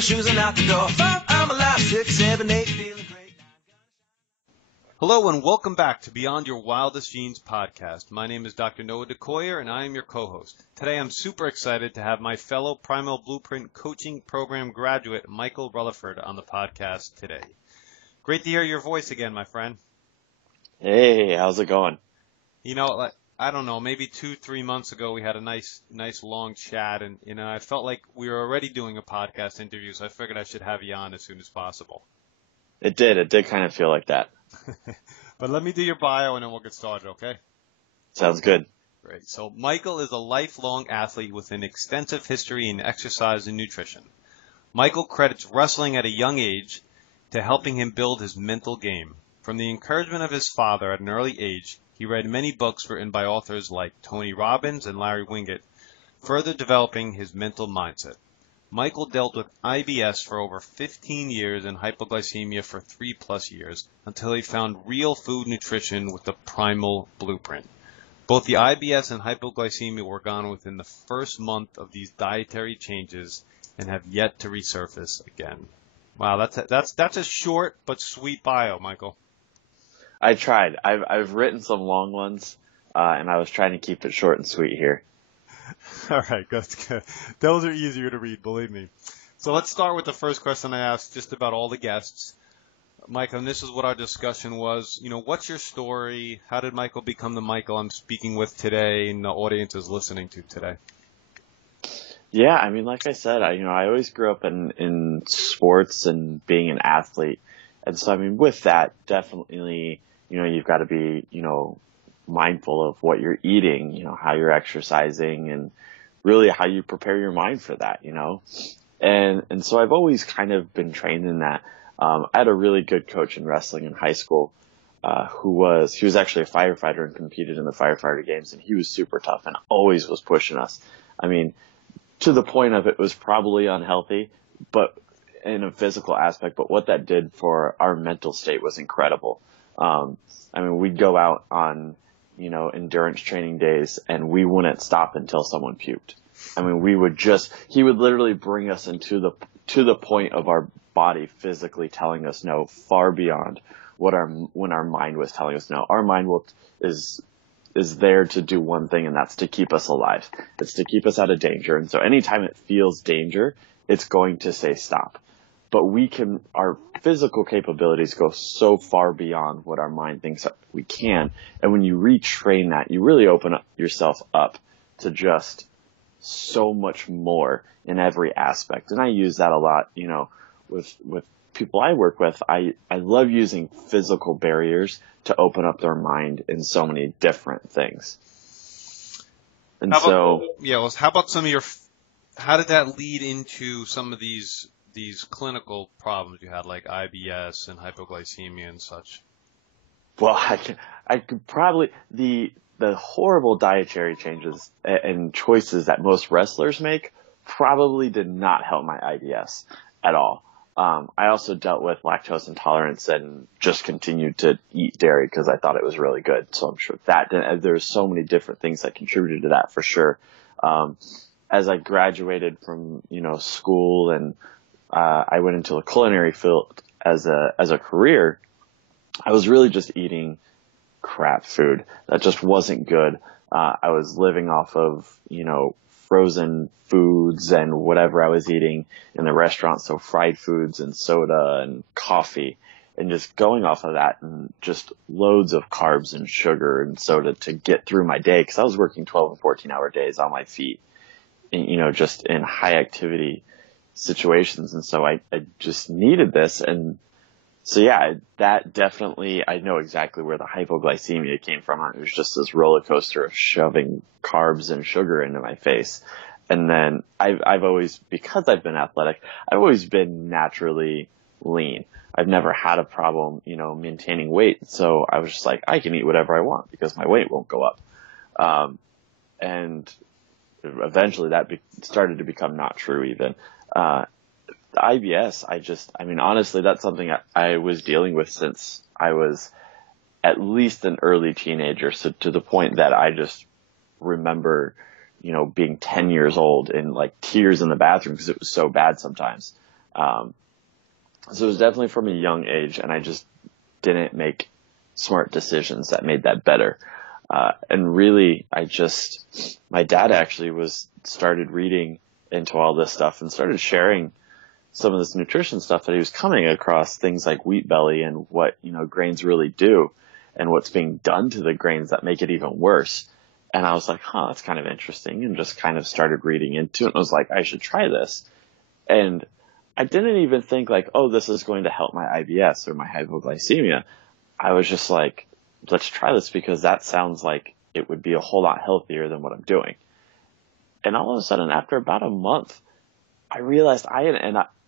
my shoes and out the door. 5, I'm alive. 6, 7, 8, feeling great. Hello and welcome back to Beyond Your Wildest Genes podcast. My name is Dr. Noah DeCoyer and I am your co-host. Today I'm super excited to have my fellow Primal Blueprint Coaching Program graduate Michael Rutherford on the podcast today. Great to hear your voice again, my friend. Hey, how's it going? You know, I don't know, maybe 2-3 months ago we had a nice long chat, and I felt like we were already doing a podcast interview, so I figured I should have you on as soon as possible. It did kind of feel like that. But let me do your bio and then we'll get started, okay? Sounds good. Great. So Michael is a lifelong athlete with an extensive history in exercise and nutrition. Michael credits wrestling at a young age to helping him build his mental game. From the encouragement of his father at an early age, he read many books written by authors like Tony Robbins and Larry Winget, further developing his mental mindset. Michael dealt with IBS for over 15 years and hypoglycemia for 3+ years until he found real food nutrition with the primal blueprint. Both the IBS and hypoglycemia were gone within the first month of these dietary changes and have yet to resurface again. Wow, that's a short but sweet bio, Michael. I tried. I've written some long ones, and I was trying to keep it short and sweet here. All right, that's good. Those are easier to read, believe me. So let's start with the first question I asked just about all the guests. Michael, and this is what our discussion was. What's your story? How did Michael become the Michael I'm speaking with today and the audience is listening to today? Yeah, I mean, like I said, I always grew up in sports and being an athlete. And so, I mean, with that, definitely, you've got to be, mindful of what you're eating, how you're exercising and really how you prepare your mind for that, And so I've always kind of been trained in that. I had a really good coach in wrestling in high school, he was actually a firefighter and competed in the firefighter games, and he was super tough and always was pushing us. I mean, to the point of it was probably unhealthy, but in a physical aspect, but what that did for our mental state was incredible. I mean, we'd go out on, endurance training days and we wouldn't stop until someone puked. I mean, he would literally bring us to the point of our body physically telling us no, far beyond when our mind was telling us no. Our mind is there to do one thing, and that's to keep us alive. It's to keep us out of danger. And so anytime it feels danger, it's going to say stop. But our physical capabilities go so far beyond what our mind thinks we can. And when you retrain that, you really open yourself up to just so much more in every aspect. And I use that a lot, with people I work with. I love using physical barriers to open up their mind in so many different things. And how about some of how did that lead into some of these clinical problems you had, like IBS and hypoglycemia and such? Well, I could probably, the horrible dietary changes and choices that most wrestlers make probably did not help my IBS at all. I also dealt with lactose intolerance and just continued to eat dairy because I thought it was really good. So I'm sure there's so many different things that contributed to that for sure. As I graduated from, school and I went into the culinary field as a career, I was really just eating crap food that just wasn't good. I was living off of, frozen foods and whatever I was eating in the restaurant. So fried foods and soda and coffee, and just going off of that and just loads of carbs and sugar and soda to get through my day. Cause I was working 12 and 14-hour days on my feet, and, just in high activity situations. And so I just needed this. And so, yeah, that definitely, I know exactly where the hypoglycemia came from. It was just this roller coaster of shoving carbs and sugar into my face. And then I've always, because I've been athletic, I've always been naturally lean. I've never had a problem, maintaining weight. So I was just like, I can eat whatever I want because my weight won't go up. And eventually that started to become not true even. The IBS, honestly, that's something I was dealing with since I was at least an early teenager. So to the point that I just remember, being 10 years old and like tears in the bathroom because it was so bad sometimes. So it was definitely from a young age, and I just didn't make smart decisions that made that better. And really, my dad actually started reading into all this stuff and started sharing some of this nutrition stuff that he was coming across, things like wheat belly and what, grains really do and what's being done to the grains that make it even worse. And I was like, that's kind of interesting, and just kind of started reading into it and was like, I should try this. And I didn't even think like, this is going to help my IBS or my hypoglycemia. I was just like, let's try this because that sounds like it would be a whole lot healthier than what I'm doing. And all of a sudden, after about a month, I realized I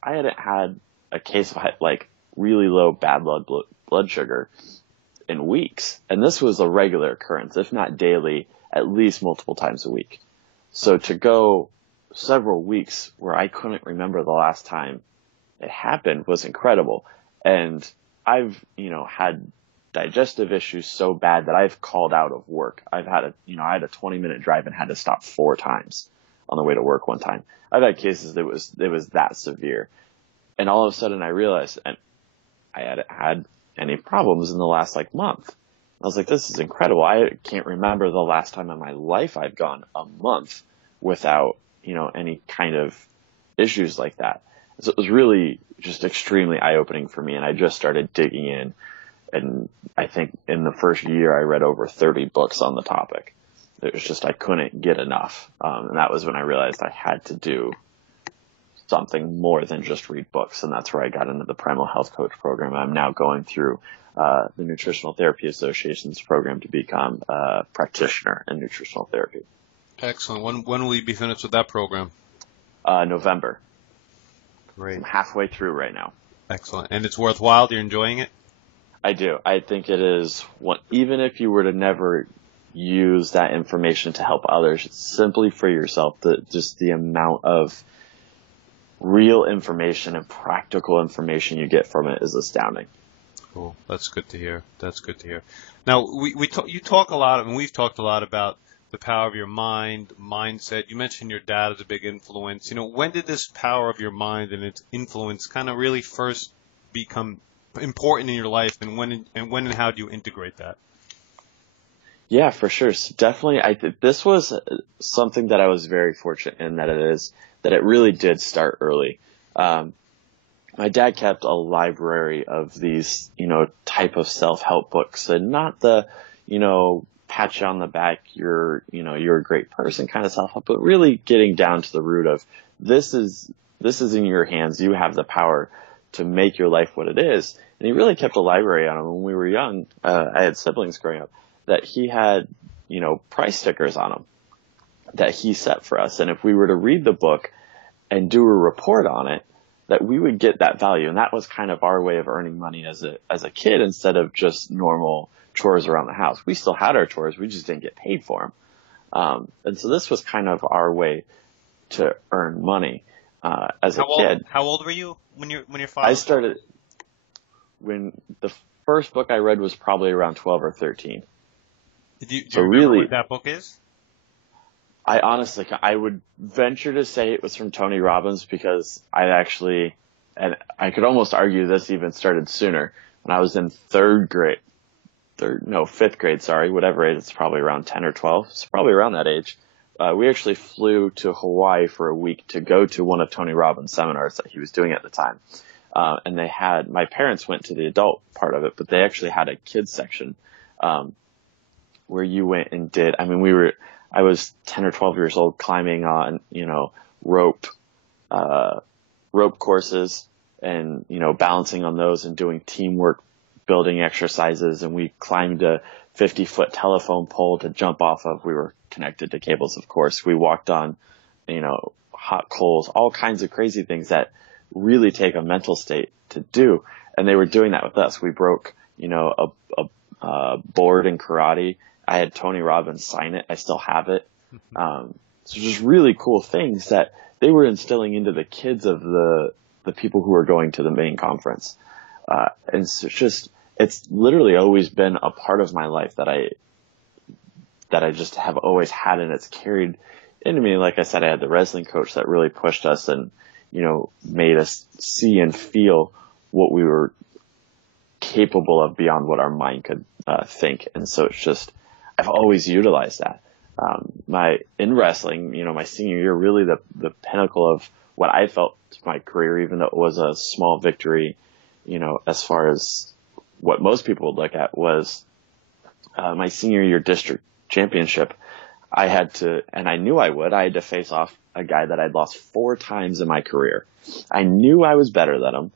hadn't had a case of like really low bad blood sugar in weeks. And this was a regular occurrence, if not daily, at least multiple times a week. So to go several weeks where I couldn't remember the last time it happened was incredible. And I've, had digestive issues so bad that I've called out of work. I had a 20-minute drive and had to stop 4 times on the way to work one time. I've had cases that it was that severe. And all of a sudden I realized, and I hadn't had any problems in the last month. I was like, this is incredible. I can't remember the last time in my life I've gone a month without, any kind of issues like that. So it was really just extremely eye-opening for me. And I just started digging in. And I think in the first year, I read over 30 books on the topic. It was just, I couldn't get enough. And that was when I realized I had to do something more than just read books. And that's where I got into the Primal Health Coach program. I'm now going through the Nutritional Therapy Association's program to become a practitioner in nutritional therapy. Excellent. When will you be finished with that program? November. Great. I'm halfway through right now. Excellent. And it's worthwhile? You're enjoying it? I do. I think it is even if you were to never use that information to help others, simply for yourself, just the amount of real information and practical information you get from it is astounding. Cool. That's good to hear. Now, you talk a lot, and we've talked a lot about the power of your mind, mindset. You mentioned your dad as a big influence. When did this power of your mind and its influence kind of really first become important in your life, and when and how do you integrate that? Yeah, for sure. So definitely, this was something that I was very fortunate in that it really did start early. My dad kept a library of these, type of self-help books, and not the, pat you on the back, you're a great person kind of self-help, but really getting down to the root of this is in your hands. You have the power to make your life what it is. And he really kept a library on them. When we were young, I had siblings growing up, that he had, price stickers on them that he set for us. And if we were to read the book and do a report on it, that we would get that value. And that was kind of our way of earning money as a kid, instead of just normal chores around the house. We still had our chores. We just didn't get paid for them. And so this was kind of our way to earn money, as a kid. How old were you when your father? I started when the first book I read was probably around 12 or 13. Do you remember what that book is? I would venture to say it was from Tony Robbins, because and I could almost argue this even started sooner. When I was in fifth grade, whatever age, it's probably around 10 or 12. It's probably around that age. We actually flew to Hawaii for a week to go to one of Tony Robbins' seminars that he was doing at the time. And my parents went to the adult part of it, but they actually had a kids section, where you went and did, I was 10 or 12 years old, climbing on, rope courses and, balancing on those and doing teamwork building exercises. And we climbed a 50-foot telephone pole to jump off of. We were connected to cables, of course. We walked on, hot coals, all kinds of crazy things that really take a mental state to do. And they were doing that with us. We broke, a board in karate. I had Tony Robbins sign it. I still have it. So just really cool things that they were instilling into the kids of the people who were going to the main conference. And so it's literally always been a part of my life that I just have always had, and it's carried into me. Like I said, I had the wrestling coach that really pushed us, and, made us see and feel what we were capable of beyond what our mind could think. And so it's just, I've always utilized that. In wrestling, my senior year, really the pinnacle of what I felt my career, even though it was a small victory, as far as what most people would look at, was my senior year district championship. I had to, and I knew I had to face off a guy that I'd lost 4 times in my career. I knew I was better than him,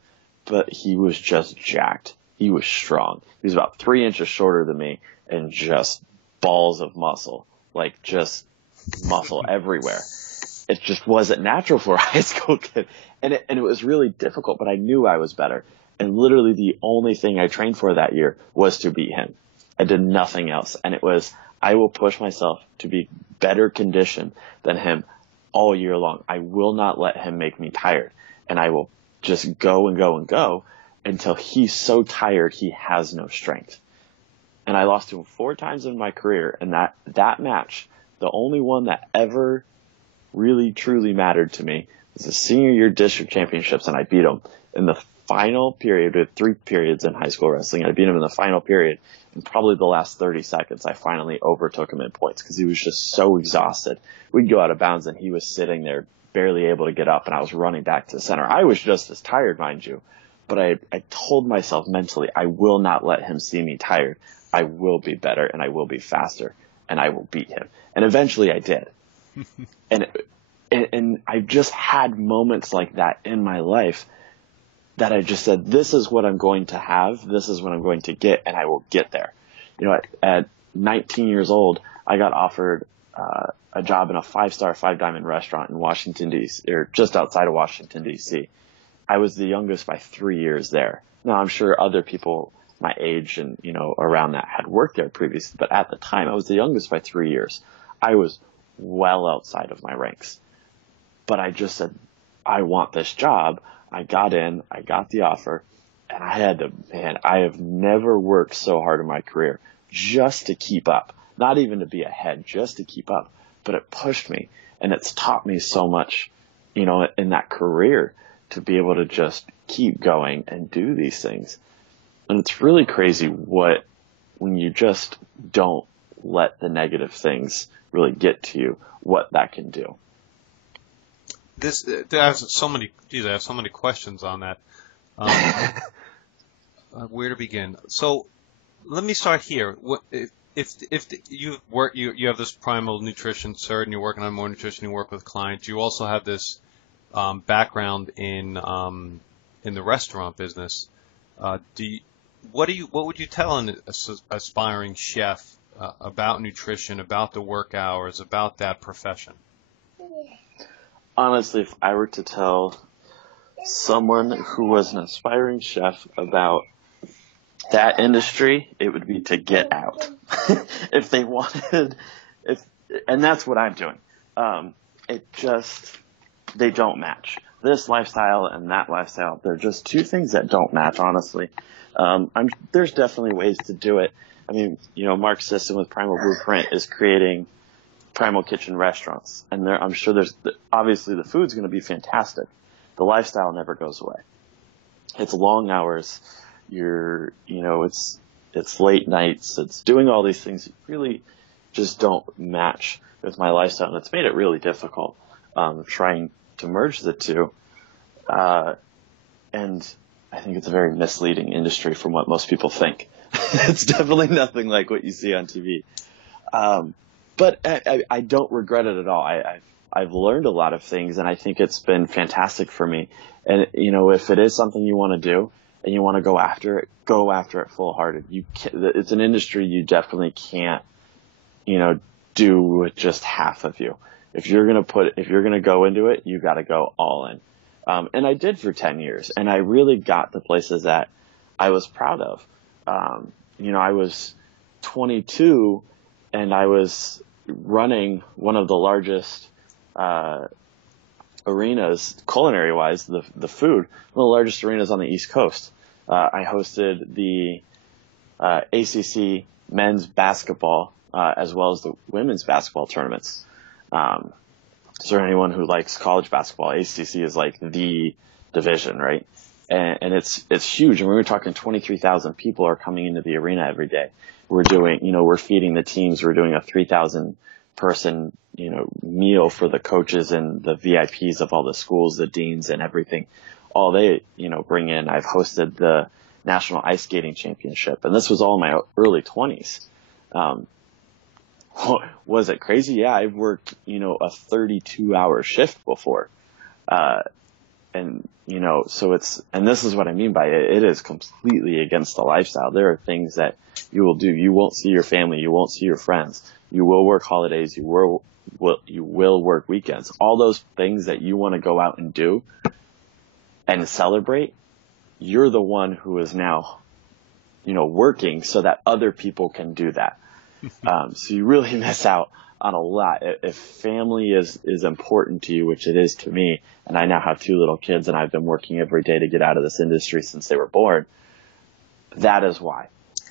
but he was just jacked. He was strong. He was about 3 inches shorter than me and just balls of muscle, like just muscle everywhere. It just wasn't natural for a high school kid. And it was really difficult, but I knew I was better. And literally the only thing I trained for that year was to beat him. I did nothing else. And it was, I will push myself to be better conditioned than him all year long. I will not let him make me tired. And I will just go and go and go until he's so tired he has no strength. And I lost to him 4 times in my career. And that match, the only one that ever really truly mattered to me, was the senior year district championships. And I beat him in the final period. We had 3 periods in high school wrestling. I beat him in the final period. And probably the last 30 seconds, I finally overtook him in points because he was just so exhausted. We'd go out of bounds and he was sitting there barely able to get up, and I was running back to the center. I was just as tired, mind you, but I told myself mentally, I will not let him see me tired. I will be better and I will be faster and I will beat him. And eventually I did. and I've just had moments like that in my life that I just said, this is what I'm going to have. This is what I'm going to get, and I will get there. At 19 years old, I got offered a job in a 5-star 5-diamond restaurant in Washington, D.C., or just outside of Washington, D.C. I was the youngest by 3 years there. Now, I'm sure other people my age and, around that had worked there previously, but at the time, I was the youngest by 3 years. I was well outside of my ranks. But I just said, I want this job. I got in, I got the offer, and I have never worked so hard in my career just to keep up. Not even to be ahead, just to keep up. But it pushed me, and it's taught me so much, in that career to be able to just keep going and do these things. And it's really crazy when you just don't let the negative things really get to you, what that can do. I have so many questions on that. Where to begin? So let me start here. If you have this primal nutrition cert and you're working on more nutrition, you work with clients. You also have this background in the restaurant business. What would you tell an aspiring chef about nutrition, about the work hours, about that profession? Honestly, if I were to tell someone who was an aspiring chef about that industry, it would be to get out. If they wanted, and that's what I'm doing. They don't match. This lifestyle and that lifestyle, they're just 2 things that don't match, honestly. There's definitely ways to do it. I mean, Mark's system with Primal Blueprint is creating Primal Kitchen restaurants. And I'm sure obviously the food's going to be fantastic. The lifestyle never goes away. It's long hours. It's late nights. It's doing all these things that really just don't match with my lifestyle. And it's made it really difficult, trying to merge the 2. And I think it's a very misleading industry from what most people think. It's definitely nothing like what you see on TV. But I don't regret it at all. I've learned a lot of things, and I think it's been fantastic for me. And, if it is something you want to do and you want to go after it full-hearted. It's an industry you definitely can't, do with just half of you. If you're going to go into it, you got to go all in. And I did for 10 years, and I really got the places that I was proud of. I was 22 and I was running one of the largest arenas, culinary wise, the food, one of the largest arenas on the East Coast. I hosted the ACC men's basketball as well as the women's basketball tournaments. So anyone who likes college basketball, ACC is like the division, right? And it's huge. And we were talking 23,000 people are coming into the arena every day. We're doing, we're feeding the teams. We're doing a 3,000 person, meal for the coaches and the VIPs of all the schools, the deans and everything. All they, bring in. I've hosted the National Ice Skating Championship, and this was all in my early 20s. Was it crazy? Yeah, I've worked, a 32-hour shift before. So and this is what I mean by it. It is completely against the lifestyle. There are things that you will do. You won't see your family. You won't see your friends. You will work holidays. You will work weekends. All those things that you want to go out and do and celebrate, you're the one who is now, working so that other people can do that. So you really miss out on a lot. If family is important to you, which it is to me, and I now have 2 little kids and I've been working every day to get out of this industry since they were born, that is why.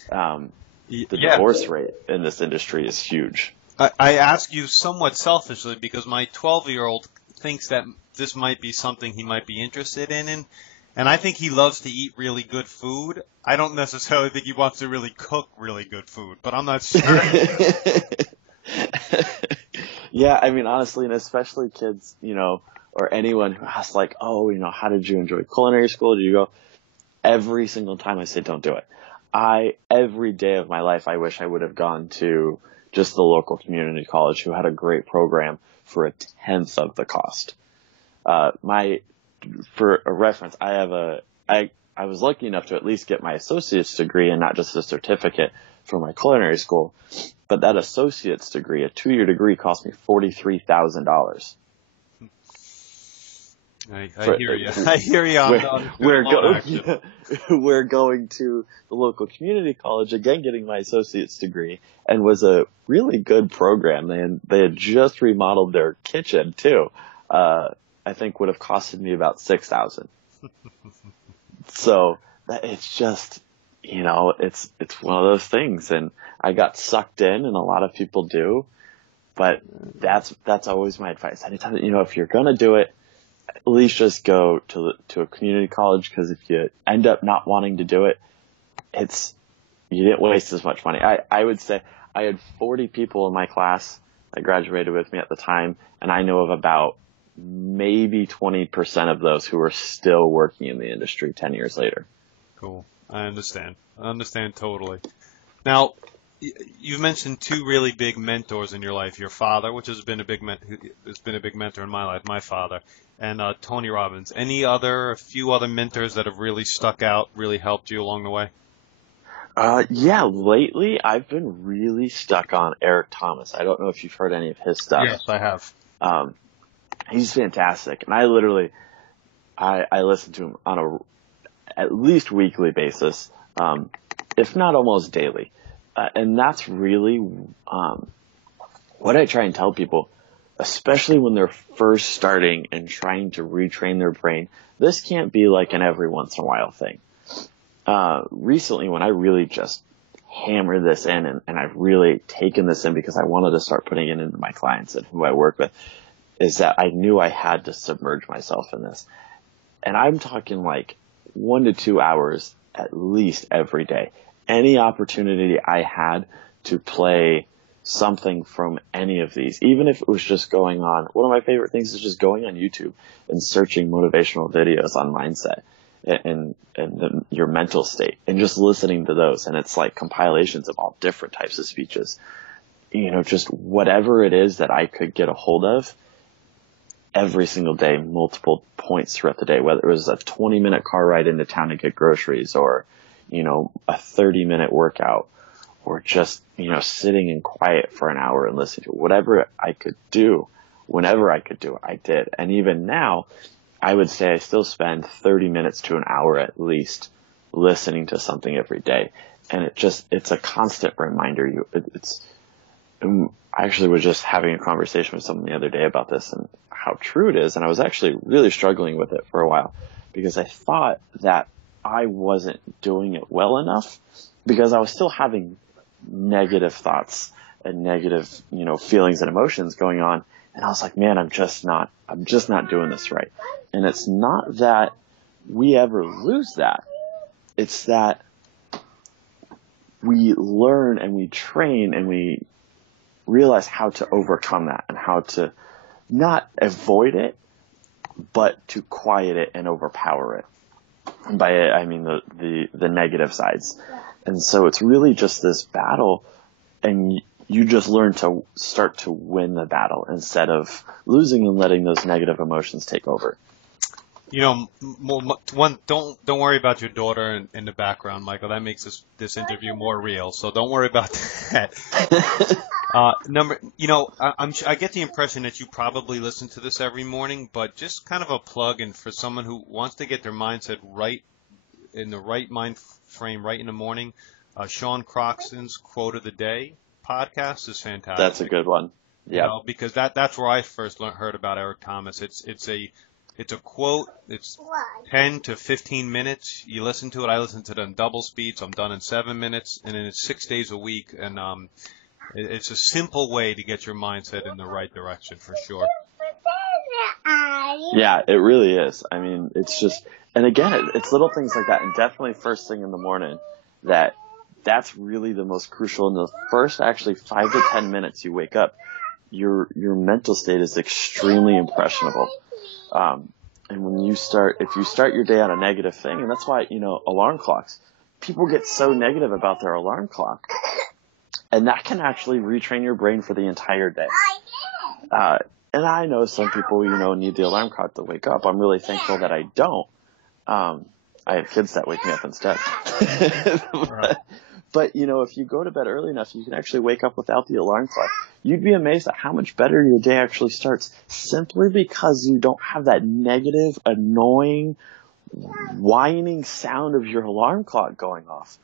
The divorce rate in this industry is huge. I ask you somewhat selfishly because my 12-year-old thinks that this might be something he might be interested in, and I think he loves to eat really good food. I don't necessarily think he wants to really cook really good food, but I'm not sure. Yeah, I mean, honestly, and especially kids, or anyone who asks like, oh, how did you enjoy culinary school? Did you go? Every single time I say, don't do it. Every day of my life, I wish I would have gone to just the local community college who had a great program for 1/10 of the cost. For a reference, I was lucky enough to at least get my associate's degree and not just a certificate from my culinary school. But that associate's degree, a 2-year degree, cost me $43,000. I hear you. I hear you. We're going to the local community college, again getting my associate's degree, and was a really good program. They had just remodeled their kitchen too. I think would have costed me about $6,000. So it's just, it's one of those things, and I got sucked in, and a lot of people do, but that's always my advice. Anytime, if you're going to do it, at least just go to a community college, because if you end up not wanting to do it, you didn't waste as much money. I would say I had 40 people in my class that graduated with me at the time, and I know of about maybe 20% of those who are still working in the industry 10 years later. Cool. I understand totally. Now, you've mentioned 2 really big mentors in your life. Your father, which has been a big mentor in my life, my father, and Tony Robbins. A few other mentors that have really stuck out, really helped you along the way? Yeah, lately I've been really stuck on Eric Thomas. I don't know if you've heard any of his stuff. Yes, I have. He's fantastic, and I listen to him on at least weekly basis, if not almost daily. And that's really what I try and tell people, especially when they're first starting and trying to retrain their brain. This can't be like an every once in a while thing. Recently, when I really just hammered this in, and I've really taken this in because I wanted to start putting it into my clients and who I work with, is that I knew I had to submerge myself in this. And I'm talking like 1 to 2 hours at least every day. Any opportunity I had to play something from any of these, even if it was just going on, one of my favorite things is just going on YouTube and searching motivational videos on mindset and your mental state and just listening to those. And it's like compilations of all different types of speeches, just whatever it is that I could get a hold of every single day, multiple points throughout the day, whether it was a 20-minute car ride into town to get groceries, or, a 30-minute workout, or just, sitting in quiet for an hour and listening to it. Whatever I could do, whenever I could do it, I did. And even now, I would say I still spend 30 minutes to an hour at least listening to something every day. And it's a constant reminder. I actually was just having a conversation with someone the other day about this and how true it is. And I was actually really struggling with it for a while because I thought that I wasn't doing it well enough because I was still having negative thoughts and negative, feelings and emotions going on. And I was like, man, I'm just not doing this right. And it's not that we ever lose that. It's that we learn and we train and we realize how to overcome that and how to not avoid it, but to quiet it and overpower it. And by it, I mean the negative sides. And so it's really just this battle, and you just learn to start to win the battle instead of losing and letting those negative emotions take over. You know, don't worry about your daughter in the background, Michael. That makes this interview more real. So don't worry about that. I get the impression that you probably listen to this every morning, but just kind of a plug, and for someone who wants to get their mindset right, in the right mind frame, right in the morning, Sean Croxton's Quote of the Day podcast is fantastic. That's a good one. Yeah, you know, because that's where I first heard about Eric Thomas. It's a quote. It's 10 to 15 minutes. You listen to it. I listen to it on double speed, so I'm done in 7 minutes, and then it's 6 days a week. And it's a simple way to get your mindset in the right direction for sure. Yeah, it really is. I mean, it's just, and again, it's little things like that, and definitely first thing in the morning. That's really the most crucial. In the first actually 5 to 10 minutes you wake up, your mental state is extremely impressionable. And if you start your day on a negative thing, and that's why, alarm clocks, people get so negative about their alarm clock, and that can actually retrain your brain for the entire day. And I know some people, need the alarm clock to wake up. I'm really thankful that I don't. I have kids that wake me up instead. But, if you go to bed early enough, you can actually wake up without the alarm clock. You'd be amazed at how much better your day actually starts simply because you don't have that negative, annoying, whining sound of your alarm clock going off.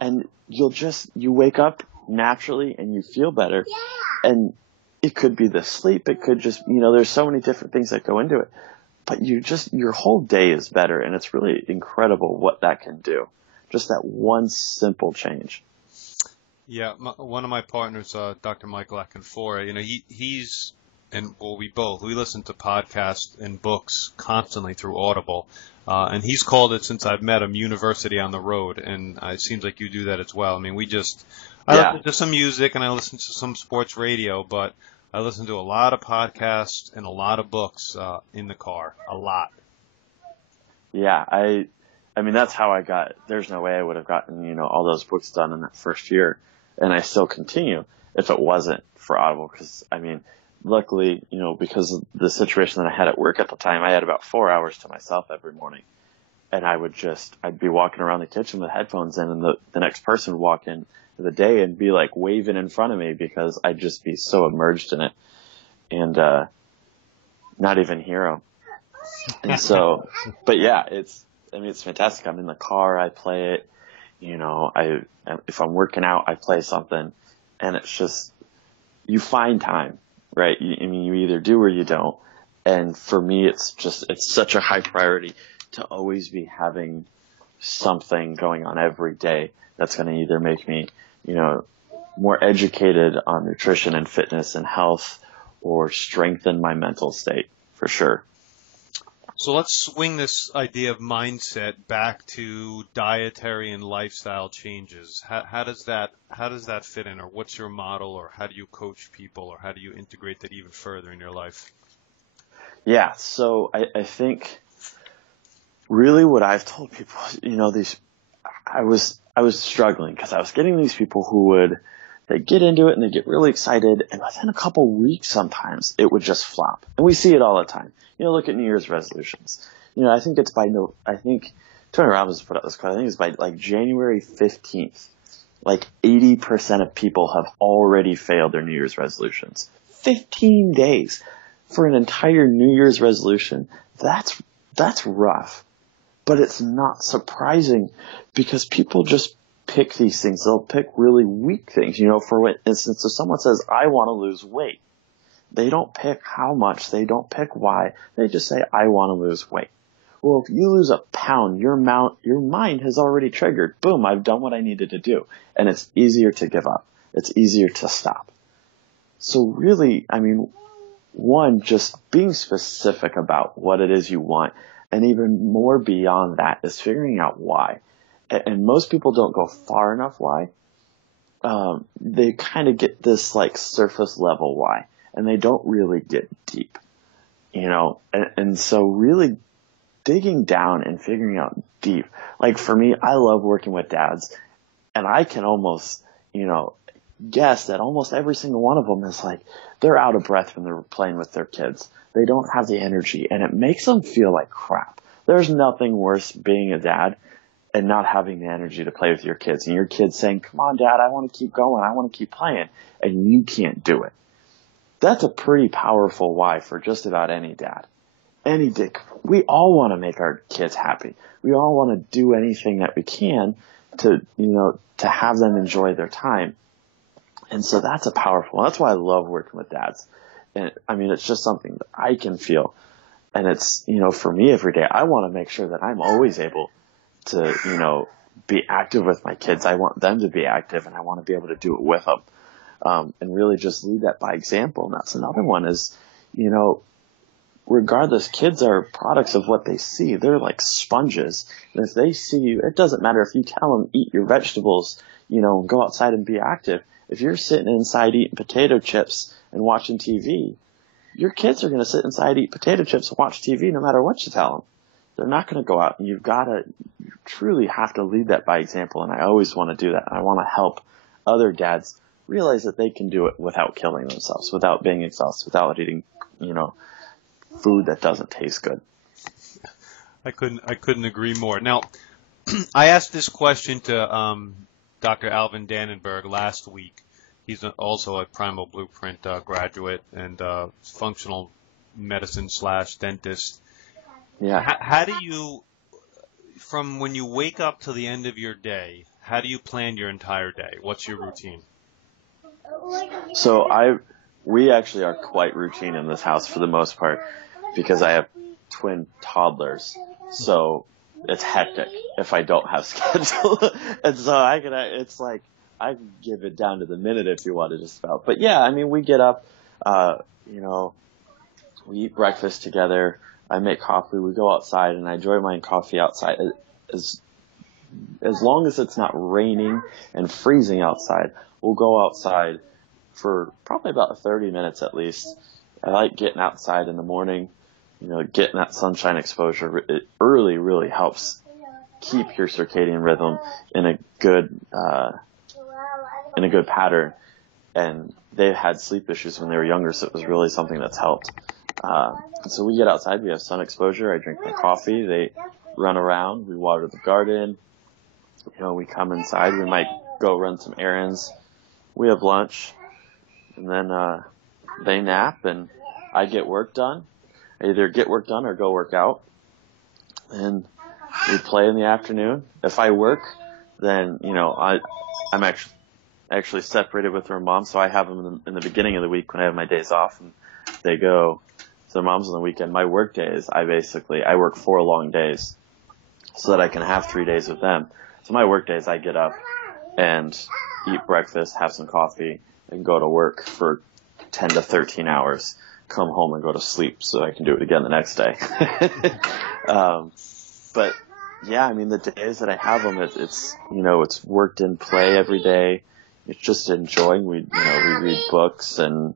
And you wake up naturally and you feel better. Yeah. And it could be the sleep. It could just, there's so many different things that go into it. But your whole day is better, and it's really incredible what that can do. Just that one simple change. Yeah, one of my partners, Dr. Michael Akinfora, we listen to podcasts and books constantly through Audible, and he's called it, since I've met him, University on the Road, and it seems like you do that as well. I mean, I listen to some music and I listen to some sports radio, but I listen to a lot of podcasts and a lot of books in the car, a lot. Yeah, I mean, that's how there's no way I would have gotten, all those books done in that first year. And I still continue if it wasn't for Audible. Because, I mean, luckily, because of the situation that I had at work at the time, I had about 4 hours to myself every morning. And I'd be walking around the kitchen with headphones in, and the next person would walk in the day and be like waving in front of me because I'd just be so immersed in it and not even hear them. And so, but yeah, it's fantastic. I'm in the car, I play it, if I'm working out, I play something, and it's just, you find time, right? You either do or you don't. And for me, it's such a high priority to always be having something going on every day that's going to either make me, more educated on nutrition and fitness and health, or strengthen my mental state for sure. So let's swing this idea of mindset back to dietary and lifestyle changes. How does that fit in, or what's your model, or how do you coach people, or how do you integrate that even further in your life? Yeah, so I think really what I've told people, I was struggling because I was getting these people they get into it and they get really excited, and within a couple weeks sometimes it would just flop. And we see it all the time. Look at New Year's resolutions. I think Tony Robbins put out this quote. I think it's by like January 15th. Like 80% of people have already failed their New Year's resolutions. 15 days for an entire New Year's resolution. That's rough, but it's not surprising because people just pick these things. They'll pick really weak things. For instance, if someone says, I want to lose weight, they don't pick how much. They don't pick why. They just say, I want to lose weight. Well, if you lose a pound, your mind has already triggered. Boom, I've done what I needed to do. And it's easier to give up. It's easier to stop. So really, one, just being specific about what it is you want. And even more beyond that is figuring out why. And most people don't go far enough why. They kind of get this like surface level why, and they don't really get deep, and so really digging down and figuring out deep. Like for me, I love working with dads, and I can almost, guess that almost every single one of them is like, they're out of breath when they're playing with their kids. They don't have the energy, and it makes them feel like crap. There's nothing worse being a dad and not having the energy to play with your kids, and your kids saying, come on, Dad, I want to keep going. I want to keep playing, and you can't do it. That's a pretty powerful why for just about any dad. Any dick. We all want to make our kids happy. We all want to do anything that we can to have them enjoy their time. And so that's a powerful, that's why I love working with dads. And I mean, it's just something that I can feel. And it's, for me every day, I want to make sure that I'm always able to, be active with my kids. I want them to be active, and I want to be able to do it with them. And really just lead that by example. And that's another one is, regardless, kids are products of what they see. They're like sponges. And if they see you, it doesn't matter if you tell them, eat your vegetables, go outside and be active. If you're sitting inside eating potato chips and watching TV, your kids are going to sit inside, eat potato chips, and watch TV no matter what you tell them. They're not going to go out, and you truly have to lead that by example. And I always want to do that. I want to help other dads realize that they can do it without killing themselves, without being exhausted, without eating, food that doesn't taste good. I couldn't agree more. Now, I asked this question to Dr. Alvin Dannenberg last week. He's also a Primal Blueprint graduate and functional medicine / dentist. Yeah. How do you, from when you wake up to the end of your day, how do you plan your entire day? What's your routine? So we actually are quite routine in this house for the most part, because I have twin toddlers. So it's hectic if I don't have schedule. And so I can give it down to the minute if you want to just about. But yeah, I mean, we get up, we eat breakfast together. I make coffee. We go outside, and I enjoy my coffee outside. As long as it's not raining and freezing outside, we'll go outside for probably about 30 minutes at least. I like getting outside in the morning, getting that sunshine exposure. It early really helps keep your circadian rhythm in a good pattern. And they've had sleep issues when they were younger, so it was really something that's helped. So we get outside, we have sun exposure, I drink my coffee, they run around, we water the garden, we come inside, we might go run some errands, we have lunch, and then they nap, and I get work done. I either get work done or go work out, and we play in the afternoon. If I work, then, I'm actually separated with their mom, so I have them in the beginning of the week when I have my days off, and they go to their moms on the weekend. My work days, I work 4 long days so that I can have 3 days with them. So my work days, I get up and eat breakfast, have some coffee, and go to work for 10 to 13 hours, come home and go to sleep so I can do it again the next day. But yeah, I mean, the days that I have them, it's worked in play every day. It's just enjoying. We read books and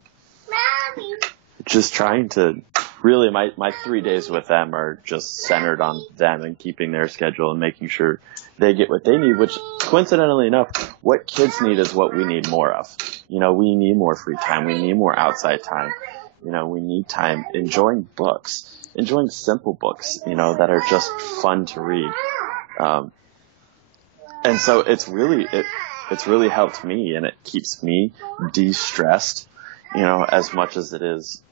just trying to really, my 3 days with them are just centered on them and keeping their schedule and making sure they get what they need, which coincidentally enough, what kids need is what we need more of. We need more free time. We need more outside time. We need time enjoying books, enjoying simple books, that are just fun to read. And so it's really helped me, and it keeps me de-stressed, as much as it is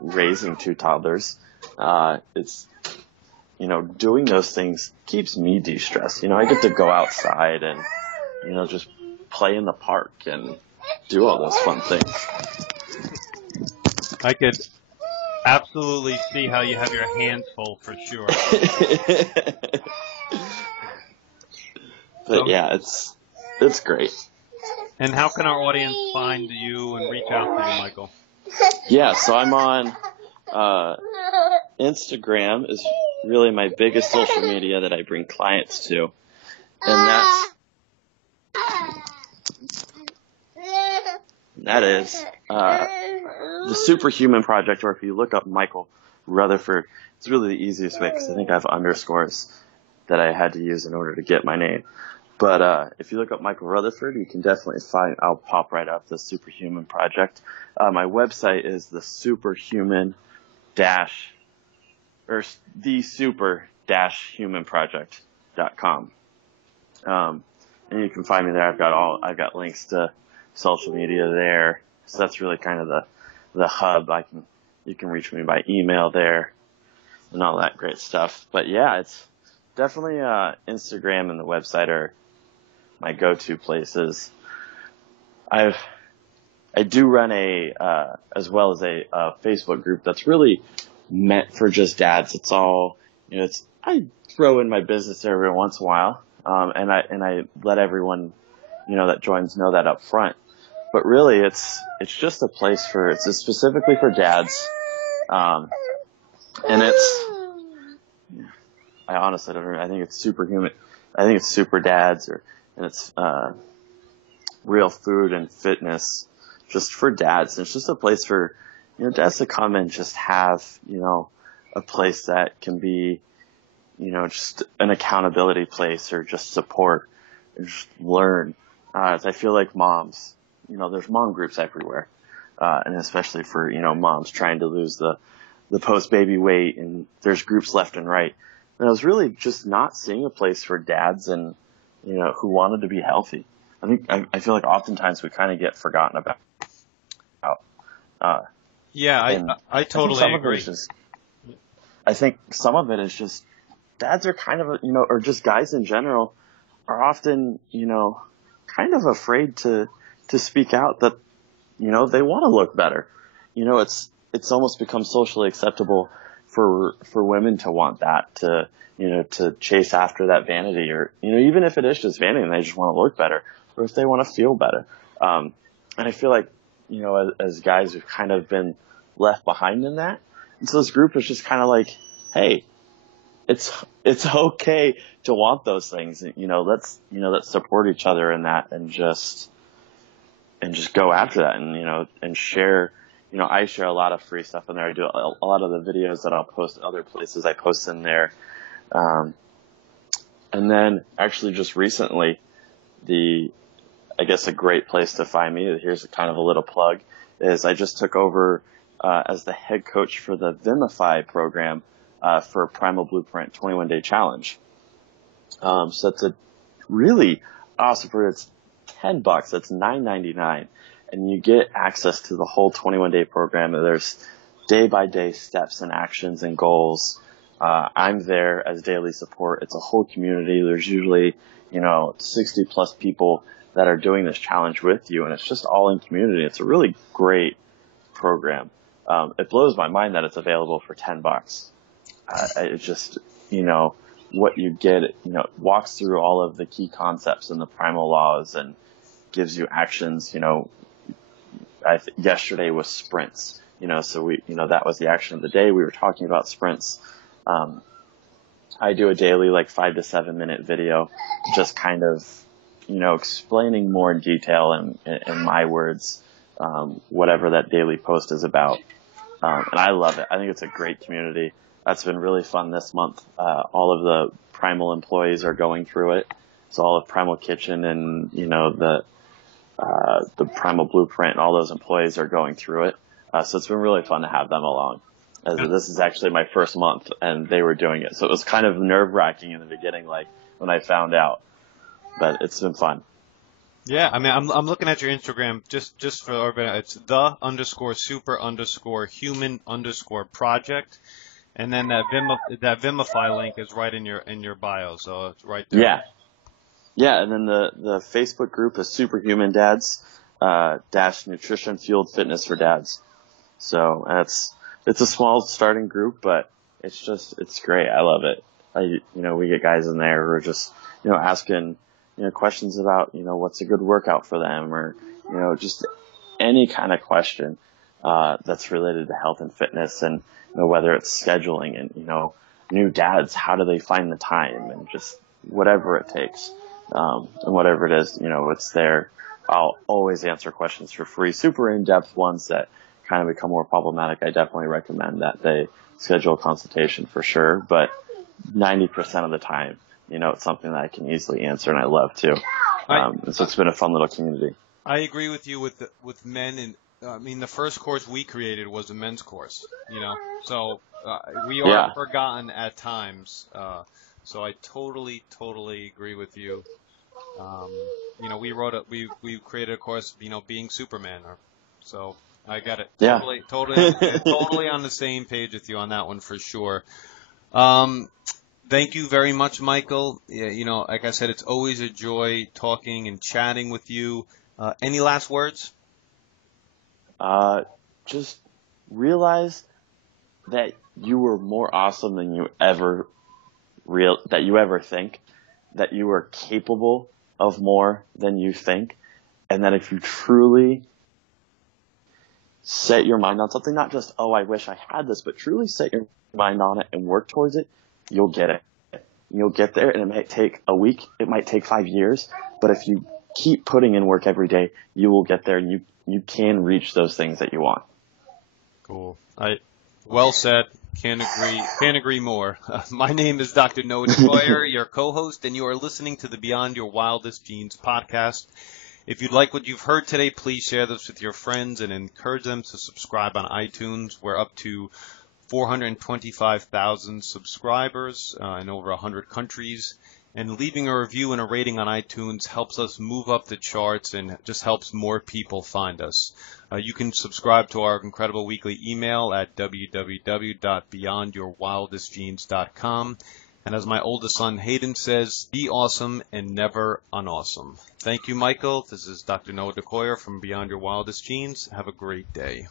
raising 2 toddlers. It's, doing those things keeps me de-stressed. I get to go outside and, just play in the park and do all those fun things. I could absolutely see how you have your hands full for sure. But yeah, it's great. And how can our audience find you and reach out to you, Michael? Yeah, so I'm on Instagram is really my biggest social media that I bring clients to. And that is the Superhuman Project, or if you look up Michael Rutherford, it's really the easiest way because I think I have underscores that I had to use in order to get my name. But if you look up Michael Rutherford, you can definitely find, I'll pop right up the Superhuman Project. My website is the super-human-project.com. And you can find me there. I've got links to social media there. So that's really kind of the hub. You can reach me by email there and all that great stuff. But yeah, it's definitely, Instagram and the website are my go-to places. I do run as well as a Facebook group that's really meant for just dads. It's all, I throw in my business every once in a while. And I let everyone, that joins know that up front. But really it's just a place it's specifically for dads. And I honestly don't remember. I think it's Superhuman. I think it's Super Dads and it's, real food and fitness just for dads. And it's just a place for, dads to come and just have, a place that can be, just an accountability place or just support and just learn. I feel like moms, there's mom groups everywhere. And especially for, moms trying to lose the post-baby weight, and there's groups left and right. And I was really just not seeing a place for dads and, who wanted to be healthy. I feel like oftentimes we kind of get forgotten about. I totally agree. I think some of it is just dads are kind of, or just guys in general are often, kind of afraid to speak out that, they want to look better. It's almost become socially acceptable for women to want that, to chase after that vanity, or, even if it is just vanity and they just want to look better, or if they want to feel better. And I feel like, as guys, we've kind of been left behind in that. And so this group is just kind of like, hey, it's okay to want those things. Let's support each other in that and just go after that and share. I share a lot of free stuff in there. I do a lot of the videos that I'll post other places. I post in there. And then actually just recently, I guess a great place to find me, here's kind of a little plug, is I just took over as the head coach for the Vimify program for Primal Blueprint 21-Day Challenge. So it's a really awesome program. It's $10. That's $9.99. And you get access to the whole 21-day program. There's day-by-day steps and actions and goals. I'm there as daily support. It's a whole community. There's usually, 60 plus people that are doing this challenge with you, and it's just all in community. It's a really great program. It blows my mind that it's available for $10. It's just, what you get, walks through all of the key concepts and the primal laws and gives you actions. Yesterday was sprints, so we, that was the action of the day. We were talking about sprints. I do a daily, 5 to 7 minute video, just kind of, explaining more in detail and in my words, whatever that daily post is about. And I love it. I think it's a great community. That's been really fun this month. All of the Primal employees are going through it. So all of Primal Kitchen and, the Primal Blueprint and all those employees are going through it. So it's been really fun to have them along. This is actually my first month and they were doing it. So it was kind of nerve-wracking in the beginning, when I found out, but it's been fun. Yeah, I mean, I'm looking at your Instagram just for everybody. It's the_super_human_project, and then that Vimify link is right in your bio, so it's right there. Yeah, and then the Facebook group is Superhuman Dads dash Nutrition Fueled Fitness for Dads. So it's a small starting group, but it's great. I love it. We get guys in there who are just asking questions about what's a good workout for them, or just any kind of question. that's related to health and fitness, and whether it's scheduling and new dads, how do they find the time, and just whatever it takes, and whatever it is, it's there. I'll always answer questions for free. Super in-depth ones that kind of become more problematic, I definitely recommend that they schedule a consultation for sure. But 90% of the time, it's something that I can easily answer, and I love to. And so it's been a fun little community. I agree with you with men, and the first course we created was a men's course, so we are forgotten at times. So I totally agree with you. We created a course, being Superman, so I got it. Yeah. Totally on the same page with you on that one for sure. Thank you very much, Michael. Like I said, it's always a joy talking and chatting with you. Any last words? Just realize that you were more awesome than you ever think, that you are capable of more than you think, and that if you truly set your mind on something, not just, I wish I had this, but truly set your mind on it and work towards it, you'll get it. You'll get there, and it might take a week, it might take 5 years, but if you keep putting in work every day, you will get there, and you can reach those things that you want. Cool. Well said. Can't agree more. My name is Dr. Noah DeCoyer, your co-host, and you are listening to the Beyond Your Wildest Genes podcast. If you like what you've heard today, please share this with your friends and encourage them to subscribe on iTunes. We're up to 425,000 subscribers in over 100 countries. And leaving a review and a rating on iTunes helps us move up the charts and just helps more people find us. You can subscribe to our incredible weekly email at www.beyondyourwildestgenes.com. And as my oldest son Hayden says, be awesome and never unawesome. Thank you, Michael. This is Dr. Noah DeCoyer from Beyond Your Wildest Genes. Have a great day.